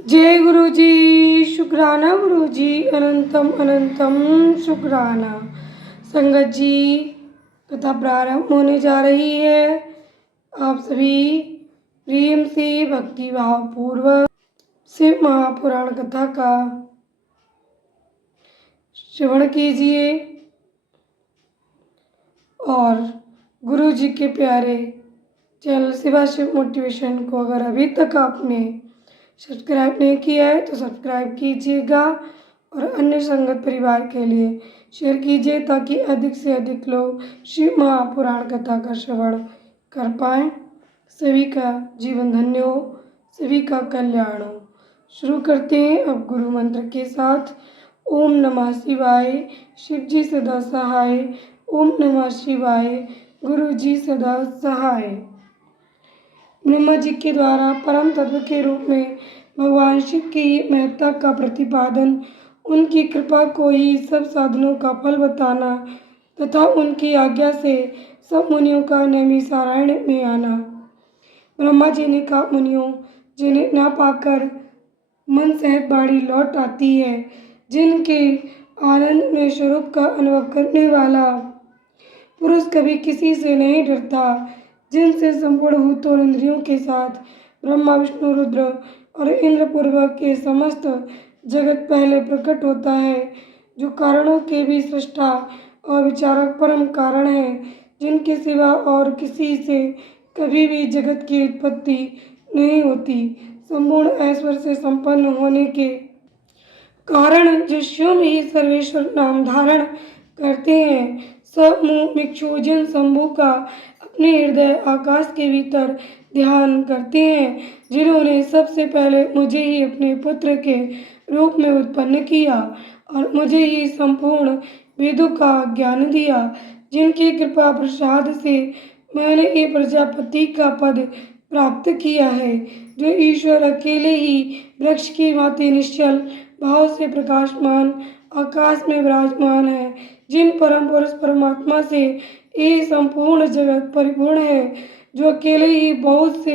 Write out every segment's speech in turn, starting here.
जय गुरु जी। शुक्राना गुरु जी, अनंतम अनंतम शुक्राना। संगत जी, कथा प्रारंभ होने जा रही है। आप सभी प्रेम से भक्ति भाव पूर्वक शिव महापुराण कथा का श्रवण कीजिए और गुरु जी के प्यारे चैनल शिवा शिव मोटिवेशन को अगर अभी तक आपने सब्सक्राइब नहीं किया है तो सब्सक्राइब कीजिएगा और अन्य संगत परिवार के लिए शेयर कीजिए ताकि अधिक से अधिक लोग शिव महापुराण कथा का श्रवण कर पाएँ। सभी का जीवन धन्य हो, सभी का कल्याण हो। शुरू करते हैं अब गुरु मंत्र के साथ। ओम नमः शिवाय, शिव जी सदा सहाय। ओम नमः शिवाय, गुरु जी सदा सहाय। ब्रह्मा जी के द्वारा परम तत्व के रूप में भगवान शिव की महत्ता का प्रतिपादन, उनकी कृपा को ही सब साधनों का फल बताना तथा उनकी आज्ञा से सब मुनियों का नैमिषारण्य में आना। ब्रह्मा जी ने कहा, मुनियों, जिन्हें ना पाकर मन सहित बाड़ी लौट आती है, जिनके आनंद में स्वरूप का अनुभव करने वाला पुरुष कभी किसी से नहीं डरता, जिनसे संपूर्ण भूतों और इंद्रियों के साथ ब्रह्मा विष्णु रुद्र और इंद्र पूर्वक के समस्त जगत पहले प्रकट होता है, जो कारणों के भी सृष्टा और विचारक परम कारण है, जिनके सिवा और किसी से कभी भी जगत की उत्पत्ति नहीं होती, संपूर्ण ऐश्वर्य से संपन्न होने के कारण जो स्वयं ही सर्वेश्वर नाम धारण करते हैं, सब मुमुक्षु जिन शंभु का अपने हृदय आकाश के भीतर ध्यान करते हैं, जिन्होंने सबसे पहले मुझे ही अपने पुत्र के रूप में उत्पन्न किया और मुझे ही संपूर्ण वेदों का ज्ञान दिया, जिनकी कृपा प्रसाद से मैंने ये प्रजापति का पद प्राप्त किया है, जो ईश्वर अकेले ही वृक्ष की भांति निश्चल भाव से प्रकाशमान आकाश में विराजमान है, जिन परम पुरुष परमात्मा से ये संपूर्ण जगत परिपूर्ण है, जो अकेले ही बहुत से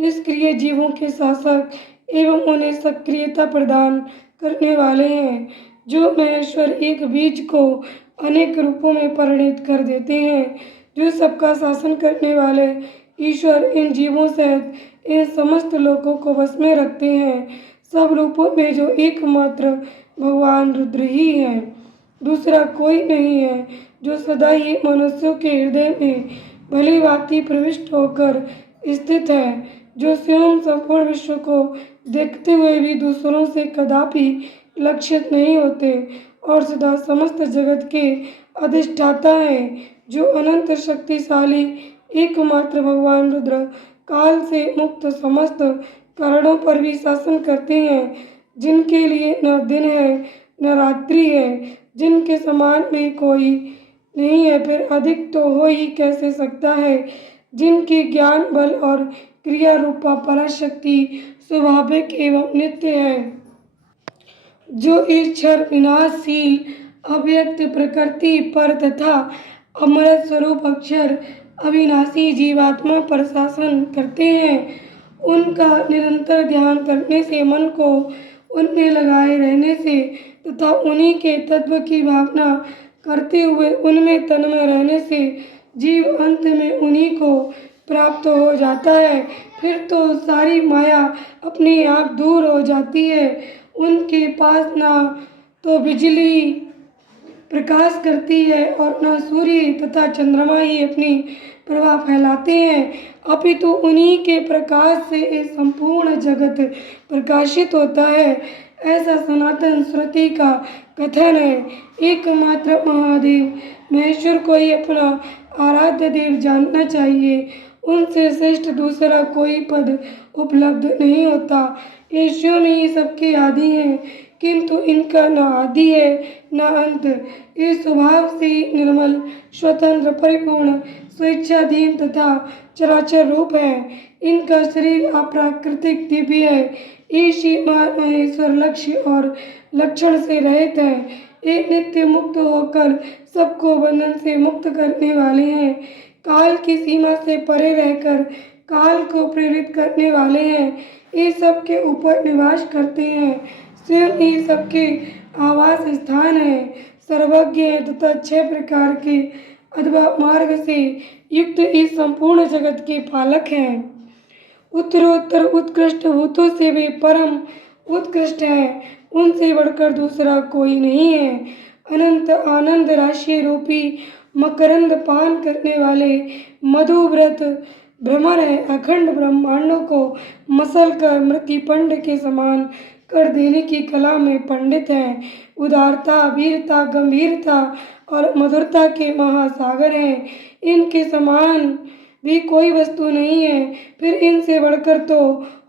निष्क्रिय जीवों के शासक एवं उन्हें सक्रियता प्रदान करने वाले हैं, जो महेश्वर एक बीज को अनेक रूपों में परिणित कर देते हैं, जो सबका शासन करने वाले ईश्वर इन जीवों सहित इन समस्त लोकों को वश में रखते हैं, सब रूपों में जो एकमात्र भगवान रुद्र ही है, दूसरा कोई नहीं है, जो सदा ही मनुष्यों के हृदय में भली भांति प्रविष्ट होकर स्थित है, जो स्वयं संपूर्ण विश्व को देखते हुए भी दूसरों से कदापि लक्षित नहीं होते और सदा समस्त जगत के अधिष्ठाता है, जो अनंत शक्तिशाली एकमात्र भगवान रुद्र काल से मुक्त समस्त कारणों पर भी शासन करते हैं, जिनके लिए न दिन है न रात्रि है, जिनके समान भी कोई नहीं है, फिर अधिक तो हो ही कैसे सकता है, जिनकी ज्ञान बल और क्रिया रूपा पराशक्ति स्वाभाविक एवं नित्य है, जो ईश्वर विनाशशील अव्यक्त प्रकृति पर तथा अमृत स्वरूप अक्षर अविनाशी जीवात्मा पर शासन करते हैं। उनका निरंतर ध्यान करने से, मन को उनमें लगाए रहने से तथा उन्हीं के तत्व की भावना करते हुए उनमें तन्मय रहने से जीव अंत में उन्हीं को प्राप्त हो जाता है। फिर तो सारी माया अपने आप दूर हो जाती है। उनके पास ना तो बिजली प्रकाश करती है और न सूर्य तथा चंद्रमा ही अपनी प्रभा फैलाते हैं, अपितु उन्हीं के प्रकाश से ये संपूर्ण जगत प्रकाशित होता है। ऐसा सनातन श्रुति का कथन है। एकमात्र महादेव महेश्वर को ही अपना आराध्य देव जानना चाहिए। उनसे श्रेष्ठ दूसरा कोई पद उपलब्ध नहीं होता। ये स्वयं ही सबके आदि हैं, किंतु इनका न आदि है न अंत। ये स्वभाव से निर्मल, स्वतंत्र, परिपूर्ण, स्वेच्छाधीन तथा चराचर रूप है। इनका शरीर अप्राकृतिक दिव्य है। ये श्री महेश्वर लक्ष्य और लक्षण से रहित है। ये नित्य मुक्त होकर सबको बंधन से मुक्त करने वाले हैं। काल की सीमा से परे रहकर काल को प्रेरित करने वाले हैं, ये सबके ऊपर निवास करते हैं, स्वयं ही सबके आवास स्थान है, सर्वज्ञ है तथा 6 प्रकार के अद्भुत मार्ग से युक्त इस संपूर्ण जगत के पालक हैं। उत्तरोत्तर उत्कृष्ट भूतों से वे परम उत्कृष्ट हैं, उनसे बढ़कर दूसरा कोई नहीं है। अनंत आनंद राशि रूपी मकरंद पान करने वाले मधुव्रत भ्रमर है, अखंड ब्रह्मांडों को मसल कर मृतिपंड के समान कर देने की कला में पंडित हैं। उदारता, वीरता, गंभीरता और मधुरता के महासागर हैं, इनके समान भी कोई वस्तु नहीं है, फिर इनसे बढ़कर तो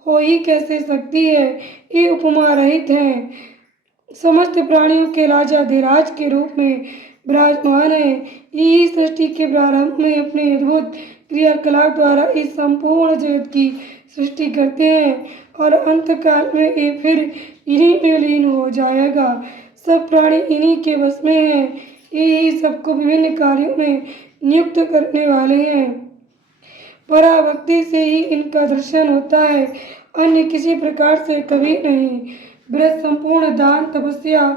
हो ही कैसे सकती है। ये उपमा रहित हैं, समस्त प्राणियों के राजाधिराज के रूप में विराजमान है। यही सृष्टि के प्रारंभ में अपने अद्भुत क्रियाकलाप द्वारा इस संपूर्ण जगत की सृष्टि करते हैं और अंतकाल में ये फिर इन्हीं में लीन हो जाएगा। सब प्राणी इन्हीं के वश में हैं, यही सबको विभिन्न कार्यों में नियुक्त करने वाले हैं। पराभक्ति से ही इनका दर्शन होता है, अन्य किसी प्रकार से कभी नहीं। व्रत, संपूर्ण दान, तपस्या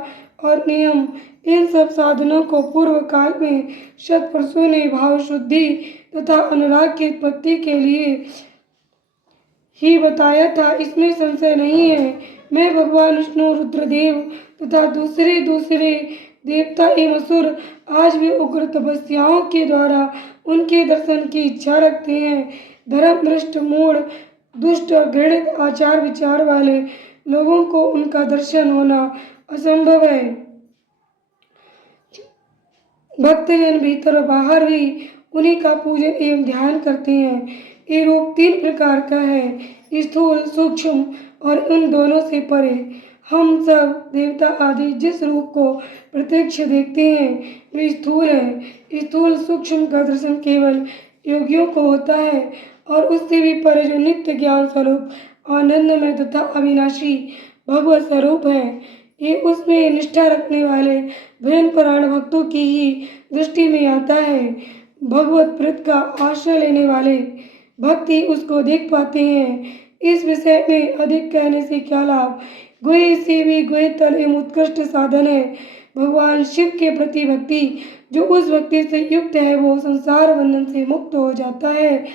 और नियम, इन सब साधनों को पूर्व काल में सत्पुरुषों ने भाव शुद्धि तथा अनुराग की उत्पत्ति के लिए ही बताया था, इसमें संशय नहीं है। मैं भगवान विष्णु, रुद्रदेव तथा दूसरे देवता एवं असुर आज भी उग्र तपस्याओं के द्वारा उनके दर्शन की इच्छा रखते हैं। धर्म भ्रष्ट, मूढ़, दुष्ट और घृणित आचार विचार वाले लोगों को उनका दर्शन होना असंभव है। भक्तजन भीतर और बाहर भी उन्हीं का पूजन एवं ध्यान करते हैं। ये रूप 3 प्रकार का है, स्थूल, सूक्ष्म और उन दोनों से परे। हम सब देवता आदि जिस रूप को प्रत्यक्ष देखते हैं वे स्थूल है। स्थूल सूक्ष्म का दर्शन केवल योगियों को होता है और उससे भी परे जो नित्य ज्ञान स्वरूप, आनंदमय तथा अविनाशी भगवत स्वरूप है, ये उसमें निष्ठा रखने वाले भजन परायण भक्तों की ही दृष्टि में आता है। भगवत प्रीत का आश्रय लेने वाले भक्त ही उसको देख पाते हैं। इस विषय में अधिक कहने से क्या लाभ। गुहे से भी गुहेतर एवं उत्कृष्ट साधन है भगवान शिव के प्रति भक्ति। जो उस भक्ति से युक्त है वो संसार बंधन से मुक्त हो जाता है,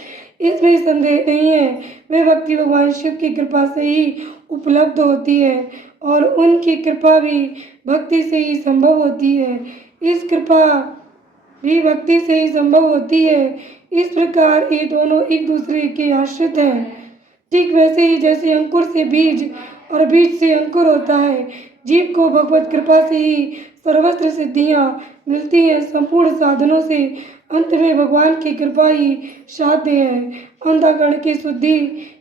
इसमें संदेह नहीं है। वे भक्ति भगवान शिव की कृपा से ही उपलब्ध होती है और उनकी कृपा भी भक्ति से ही संभव होती है। इस कृपा भी भक्ति से ही संभव होती है। इस प्रकार ये दोनों एक दूसरे के आश्रित हैं। ठीक वैसे ही जैसे अंकुर से बीज और बीज से अंकुर होता है, जीव को भगवत कृपा से ही सर्वत्र सिद्धियां मिलती हैं। संपूर्ण साधनों से अंत में भगवान की कृपा ही साध्य है। अंतःकरण की शुद्धि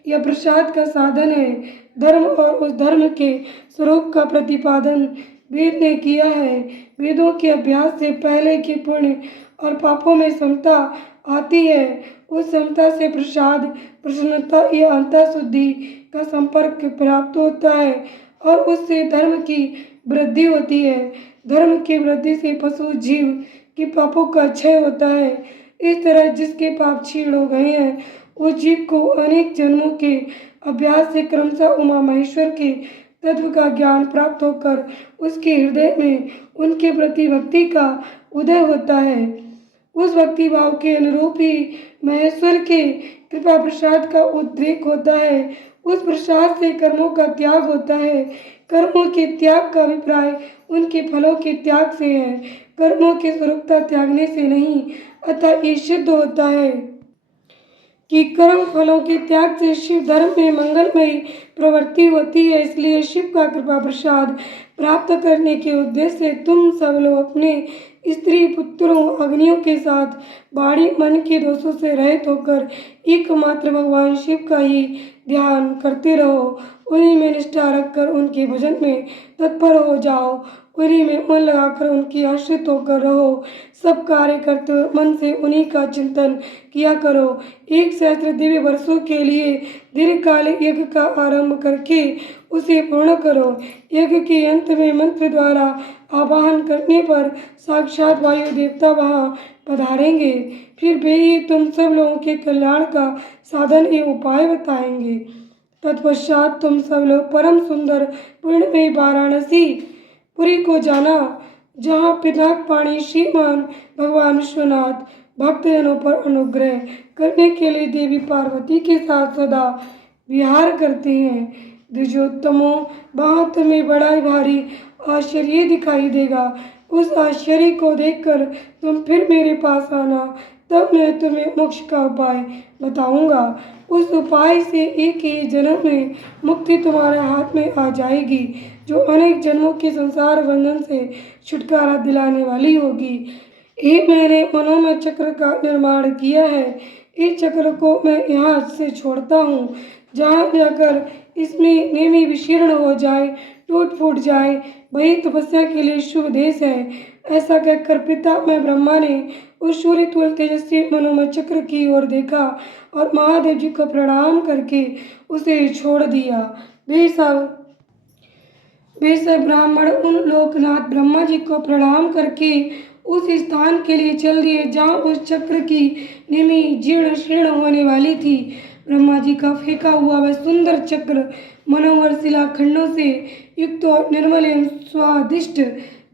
या प्रसाद का साधन है। धर्म और उस धर्म के स्वरूप का प्रतिपादन वेद ने किया है। वेदों के अभ्यास से पहले के पुण्य और पापों में समता आती है। उस समता से प्रसाद, प्रसन्नता या अंतःशुद्धि का संपर्क प्राप्त होता है और उससे धर्म की वृद्धि होती है। धर्म की वृद्धि से पशु जीव के पापों का क्षय होता है। इस तरह जिसके पाप क्षीण हो गए हैं उस जीव को अनेक जन्मों के अभ्यास से क्रमशः उमा महेश्वर के तत्व का ज्ञान प्राप्त होकर उसके हृदय में उनके प्रति भक्ति का उदय होता है। उस भक्ति भाव के अनुरूप ही महेश्वर के कृपा प्रसाद का उद्रेक होता है। उस प्रसाद से कर्मों का त्याग होता है। कर्मों के त्याग का अभिप्राय उनके फलों के त्याग से है, कर्मों की स्वरूपता त्यागने से नहीं। अतः ये सिद्ध होता है कि कर्म फलों के त्याग से शिव धर्म में मंगलमयी प्रवृत्ति होती है। इसलिए शिव का कृपा प्रसाद प्राप्त करने के उद्देश्य से तुम सब लोग अपने स्त्री पुत्रों अग्नियों के साथ बाड़ी मन के दोषों से रहित होकर एकमात्र भगवान शिव का ही ध्यान करते रहो। उन्हीं में निष्ठा रखकर उनके भजन में तत्पर हो जाओ। उन्हीं में मन लगाकर उनकी आश्रित होकर रहो। सब कार्य करते हुए मन से उन्हीं का चिंतन किया करो। 1 सहस्त्र दिव्य वर्षों के लिए दीर्घकालिक यज्ञ का आरंभ करके उसे पूर्ण करो। यज्ञ के अंत में मंत्र द्वारा आवाहन करने पर साक्षात वायु देवता वहाँ पधारेंगे। फिर वे ही तुम सब लोगों के कल्याण का साधन एवं उपाय बताएंगे। तत्पश्चात तुम सब लोग परम सुंदर पुण्यमयी वाराणसी पुरी को जाना, जहाँ पिनाक पाणी श्रीमान भगवान विश्वनाथ भक्तजनों पर अनुग्रह करने के लिए देवी पार्वती के साथ सदा विहार करते हैं। द्विजोत्तमों, वहाँ तुम्हें बड़ा ही भारी आश्चर्य दिखाई देगा। उस आश्चर्य को देखकर तुम फिर मेरे पास आना, तब मैं तुम्हें मोक्ष का उपाय बताऊंगा। उस उपाय से एक ही जन्म में मुक्ति तुम्हारे हाथ में आ जाएगी, जो अनेक जन्मों के संसार बंधन से छुटकारा दिलाने वाली होगी। ये मैंने मनोमय चक्र का निर्माण किया है। इस चक्र को मैं यहाँ से छोड़ता हूँ, जहाँ जाकर इसमें नेमी विशीर्ण हो जाए, टूट फूट जाए, वही तपस्या के लिए शुभ देश है। ऐसा कहकर पिता मैं ब्रह्मा ने उस सूर्य तुल्य तेजस्वी मनोमय चक्र की ओर देखा और महादेव जी को प्रणाम करके उसे छोड़ दिया। वे सब ब्राह्मण उन लोकनाथ ब्रह्मा जी को प्रणाम करके उस स्थान के लिए चल दिए, जहाँ उस चक्र की निमि जीर्ण शीर्ण होने वाली थी। ब्रह्मा जी का फेंका हुआ वह सुंदर चक्र मनोहर शिला खंडों से युक्त और निर्मल एवं स्वादिष्ट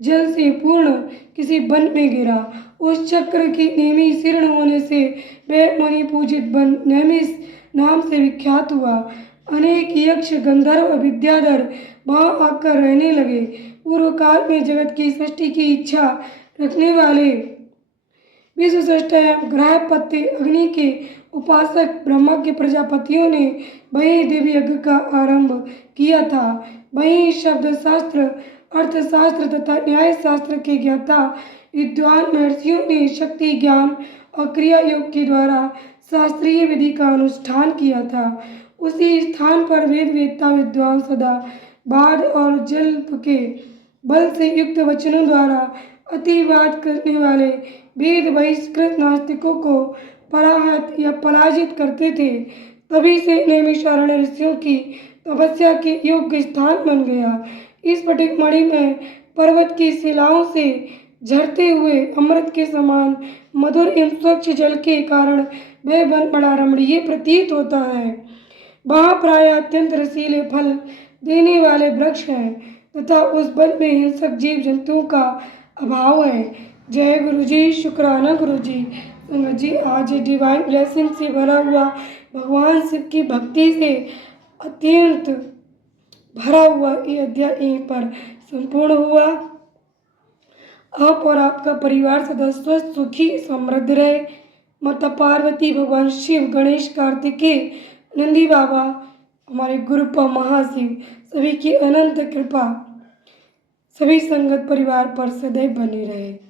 जल से पूर्ण किसी वन में गिरा। उस चक्र की नेमी शीर्ण होने से वह मणि पूजित वन नैमिष नाम से विख्यात हुआ। अनेक यक्ष गंधर्व विद्याधर वहाँ आकर रहने लगे। पूर्व काल में जगत की सृष्टि की इच्छा रखने वाले विश्वसृष्टा एवं ग्रहपति अग्नि के उपासक ब्रह्मा के प्रजापतियों ने वही दिव्य यज्ञ का आरंभ किया था। वही शब्द शास्त्र, अर्थशास्त्र तथा न्याय शास्त्र के ज्ञाता विद्वान महर्षियों ने शक्ति ज्ञान और क्रिया योग के द्वारा शास्त्रीय विधि का अनुष्ठान किया था। उसी स्थान पर वेद वेदता विद्वान सदा वाद और जल्प के बल से युक्त वचनों द्वारा अतिवाद करने वाले वेद बहिष्कृत नास्तिकों को पराहत या पराजित करते थे। तभी से नैमिषारण्य ऋषियों की तपस्या के योग्य स्थान बन गया। इस स्फटिक मणि में पर्वत की शिलाओं से झरते हुए अमृत के समान मधुर एवं स्वच्छ जल के कारण वह वन बड़ा रमणीय प्रतीत होता है। वहाँ प्राय अत्यंत रसीले फल देने वाले वृक्ष हैं तथा उस वन में हिंसक जीव जंतुओं का अभाव है। जय गुरु जी, शुक्राना गुरु जी। संगत जी, आज डिवाइन ब्लेसिंग से भरा हुआ भगवान शिव की भक्ति से अत्यंत भरा हुआ ये अध्याय यहीं पर संपूर्ण हुआ। आप और आपका परिवार सदा स्वस्थ सुखी समृद्ध रहे। माता पार्वती, भगवान शिव, गणेश, कार्तिकेय, नंदी बाबा, हमारे गुरुपा महाशिव सभी की अनंत कृपा सभी संगत परिवार पर सदैव बनी रहे।